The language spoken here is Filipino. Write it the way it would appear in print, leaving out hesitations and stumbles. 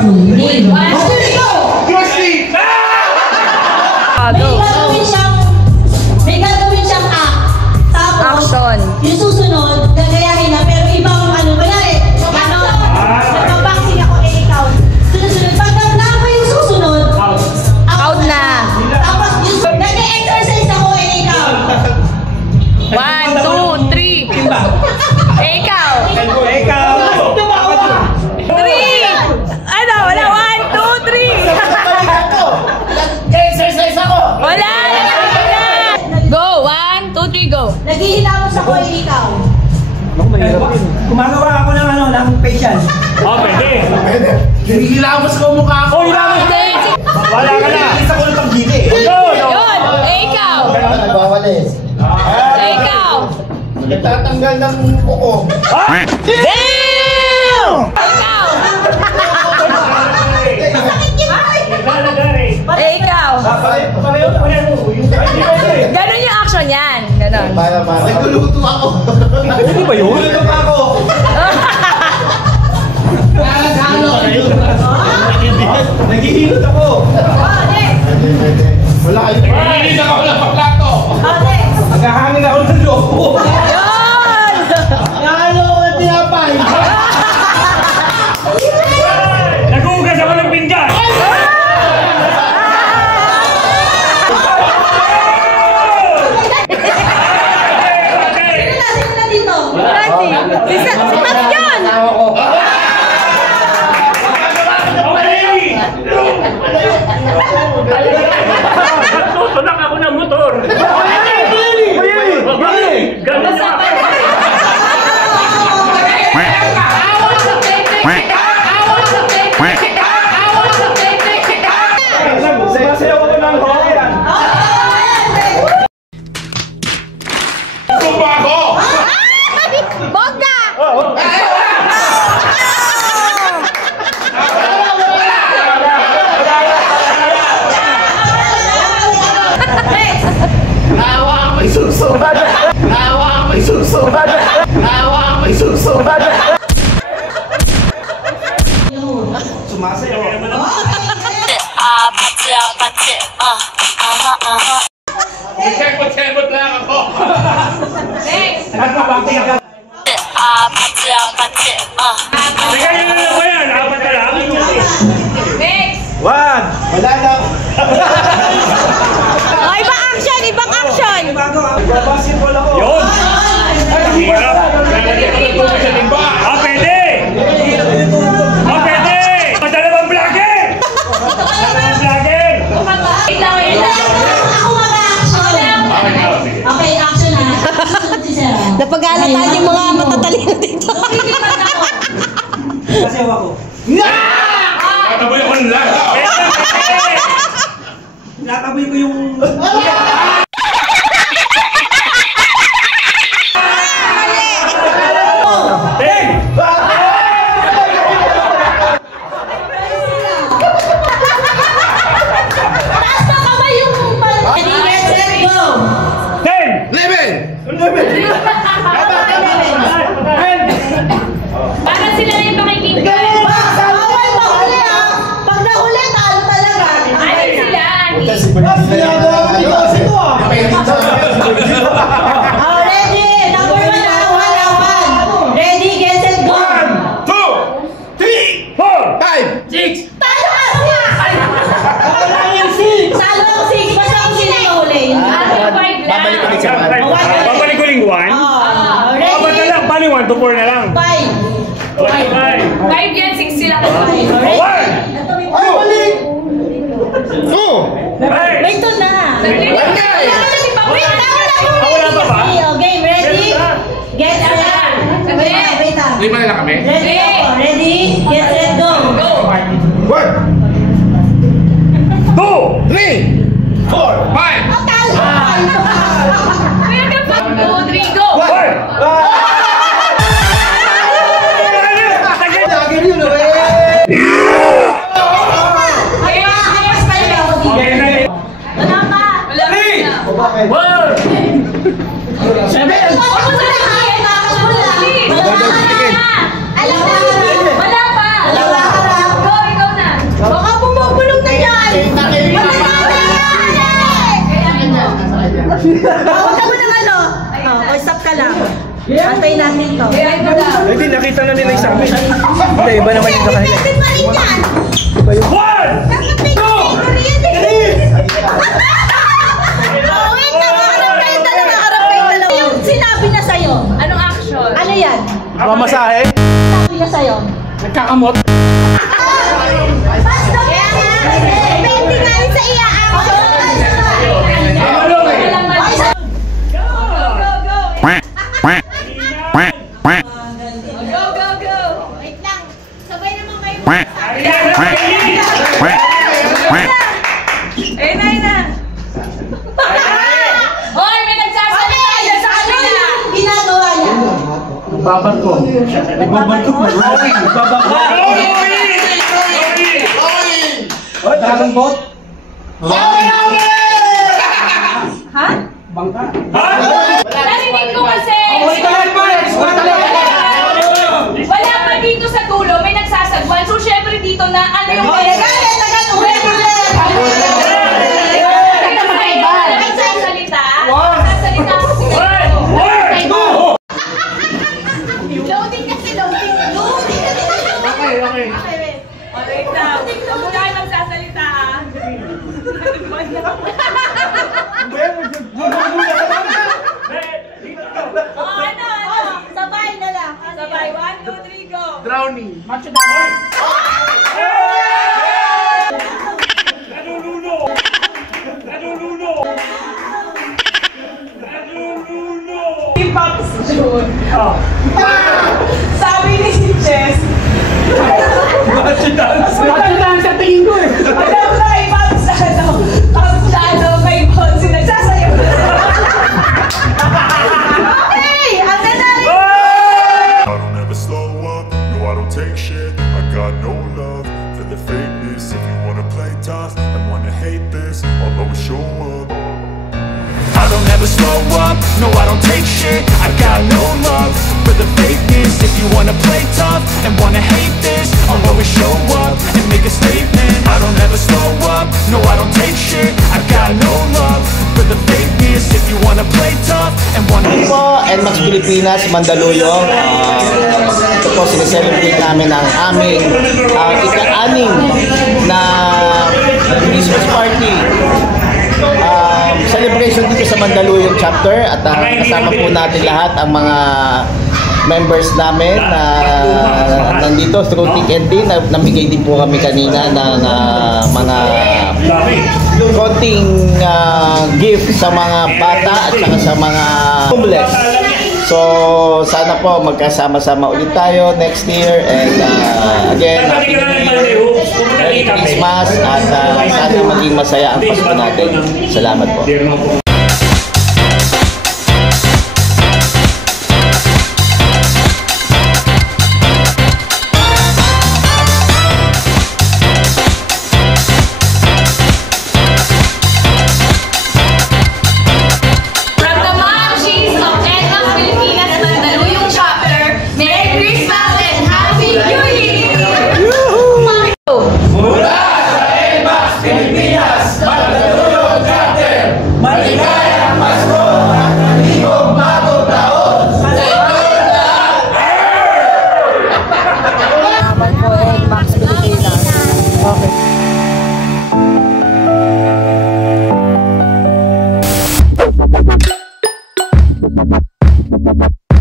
Name. May gagawin siyang act. Tapos, yung susunod, gagayahin na, pero ibang ano ba na eh. Nagpa-boxing ako ikaw. Sunod-sunod, pagka ko yung susunod, out na. Tapos, nag-exercise ako ikaw. 1, 2, 3. Ikaw. Ikaw. 3. Ano? Wala. 1, 2, 3. Exercise ako. Wala. Go. 1, 2, 3, go. Naghihilamos ako ikaw. Gumagawa ako ng ano, ng facial. Oh, pwede. Hilamos ko mukha ko. Oh, hilamos ko. Wala ka na. Isa ko ng pag-giti. Yun. Ikaw. Nagbawalis. Ikaw. Nagtatanggal ng kuko. Damn! Ikaw. Ganon yung action yan. Ganon. Para. Nagluluto ako. Hindi ba yun? Ito pa ako. Naghihilot ako. Wala kayo. Naghihilit ako ng paklato. Naghahangin ako ng loko. Yun! Nalo ang tinapay. Nagugas ako ng pinggan. Sino na dito? Si Pat yun! Tutunak ako ng motor. Ganun yung ako. Sumasayaw ako ng Hawaiian. Sumpa ako! Bogda! Nawa ang may suso! Nawa ang may suso! Nawa ang may suso! Sumasayaw ako. Nagkakot-kemot lang ako. Nagpapakti ka. Teka, yun na ba yan? Apat na lang? One! Wala na. Oh, ibang action! Ibang action! Basketball ako. Yun! Hirap! Ah, pwede! Ah, pwede! Madalawang vlogger! Madalawang vlogger! Ako mag-action. Okay, action na. Susunod si Sarah. Napag-alatan yung mga matatalino dito. Sasayaw ako. Tataboy ako ng lahat! Nataboy ko yung... Hey! Taas na kamay yung ready, get, set, go. 10! 11! Para sila yung pakikita. Bawal mahuli ah. Pag nahuli, talo talaga. Ano sila? Kasi ginagawa mo dito kasi ito ah. Oh, ready. Number 1 na. 1. Ready, get, set, go. 2! 3! 4! 5! 6! Talo ka siya. Talo ang 6. Basta kung sino yung huli. Babalik ulit sa pan. Babalik ko yung 1? Oh, Ba't na ready. lang? Paano 1 to 4 na lang? 5. 5! 5 yan, 6 sila. 1! Ay, balik! 2! Hey! Wait, ito na. Wait, Wala pa ba? Game, ready? Get, set. Wait ah. Lima na lang kami? Ready ako. Ready, get, set, go. 1! 2! 3! 4! 5! Oh, talo. 2, 3, go! 1! Lagyan yun eh! Wala pa. Wala pa. O bakit? 1! 7! Wala pa. Sabay natin to. Hindi, nakita na nila yung sa amin. Hindi, iba naman yung sa kanila. Pwede pa rin yan. Iba yung... One! Wait, nakaharap kayo dalawa. Yung sinabi na sa'yo. Anong action? Ano yan? Mamasahe? Sinabi na sa'yo. Nagkakamot? Basta kaya nga. Depende nga rin sa iya-action. Go, go, go! Wait lang. Sabay naman kayo. Ayun na, ayun na! Hoy, may nagsasalita dyan sa kanila! Ginagawa niya. Babad ko. Ibabad ko. Ibabad ko. Oy, Dragon Boat? Ha? Bangka? Narinig ko kasi! Wala pa dito sa dulo, may nagsasagwan. So, syempre dito na, ano yung Galit, taga-uwi. Nagsasalita? Nagsasalita ako si Loading kasi, loading. Loading kasi. Okay, okay. Wait na. Huwag mo na kayo magsasalita, ha? Oh, ano? Sabay na lang. Sabay, 1, 2, 3, go! Drowning. Nanuluno! Nanuluno! Nanuluno! Sabi ni si Jess, Matudan sa tingin ko eh. alam na kay Pops, kay Ponzi, nagsasayaw. Hey, ang nanay. I don't ever slow up, no I don't take shit. I got no love for the fakeness. If you wanna play tough and wanna hate this, I'll always show up. I don't ever slow up, no I don't take shit. I got no love for the fakeness. If you wanna play tough and wanna hate this, I'll always show up and make a statement. I don't ever slow up, no I don't take shit. I got no love for the fakeness. If you wanna play tough and wanna po, NMAX Pilipinas, Mandaluyong. Ito po, sineselebrate namin ang aming ika-anim na Christmas party. Celebration dito sa Mandaluyong chapter at kasama po natin lahat ang mga members namin na nandito through Thick and Thin. Namigay din po kami kanina ng mga konting gift sa mga bata at saka sa mga homeless. So, sana po magkasama-sama ulit tayo next year and again, Happy New Year, Merry Christmas at sana maging masaya ang Pasko natin. Salamat po. From the Manchis of NMAX Pilipinas, Mandaluyong chapter, Merry Christmas and Happy New Year! Mula sa NMAX Pilipinas, Mandaluyong chapter, maligayang Pasko at maligong bagong taon sa inyong lahat! Salamat po, NMAX Pilipinas. Okay.